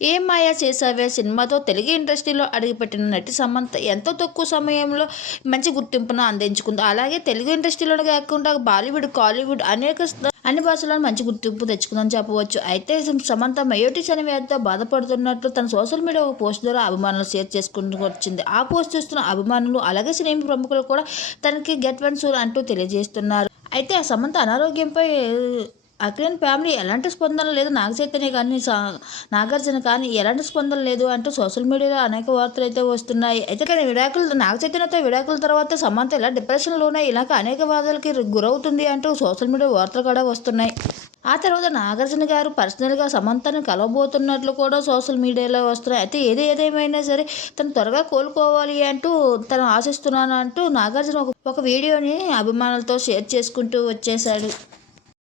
ఏం మాయా చేసావే సినిమాతో తెలుగు ఇండస్ట్రీలో అడుగుపెట్టిన నటి సమంత ఎంతో తక్కువ సమయంలో మంచి గుర్తింపును అందించుకుంది. అలాగే తెలుగు ఇండస్ట్రీలో కాకుండా బాలీవుడ్ కాలీవుడ్ అనేక అన్ని భాషలను మంచి గుర్తింపు తెచ్చుకుందని చెప్పవచ్చు. అయితే సమంత మయోటిస్ అనే వ్యాధితో బాధపడుతున్నట్లు తన సోషల్ మీడియా ఒక పోస్ట్ ద్వారా అభిమానులు షేర్ చేసుకుంటూ వచ్చింది. ఆ పోస్ట్ చూస్తున్న అభిమానులు అలాగే సినిమా ప్రముఖులు కూడా తనకి గెట్ వన్ సూర్ అంటూ తెలియజేస్తున్నారు. అయితే ఆ సమంత అనారోగ్యంపై అఖిలన్ ఫ్యామిలీ ఎలాంటి స్పందన లేదు. నాగ చైతన్య కానీ సా- నాగార్జున కానీ ఎలాంటి స్పందన లేదు అంటూ సోషల్ మీడియాలో అనేక వార్తలు అయితే వస్తున్నాయి. అయితే కానీ విడాకులు నాగ చైతన్యతో విడాకుల తర్వాత సమంత ఇలా డిప్రెషన్లోనే ఇలాగ అనేక బాధలకి గురవుతుంది అంటూ సోషల్ మీడియా వార్తలు కూడా వస్తున్నాయి. ఆ తర్వాత నాగార్జున గారు పర్సనల్గా సమంతను కలవబోతున్నట్లు కూడా సోషల్ మీడియాలో వస్తున్నాయి. అయితే ఏది ఏదేమైనా సరే తను త్వరగా కోలుకోవాలి అంటూ తను ఆశిస్తున్నాను అంటూ నాగార్జున ఒక వీడియోని అభిమానులతో షేర్ చేసుకుంటూ వచ్చేశాడు.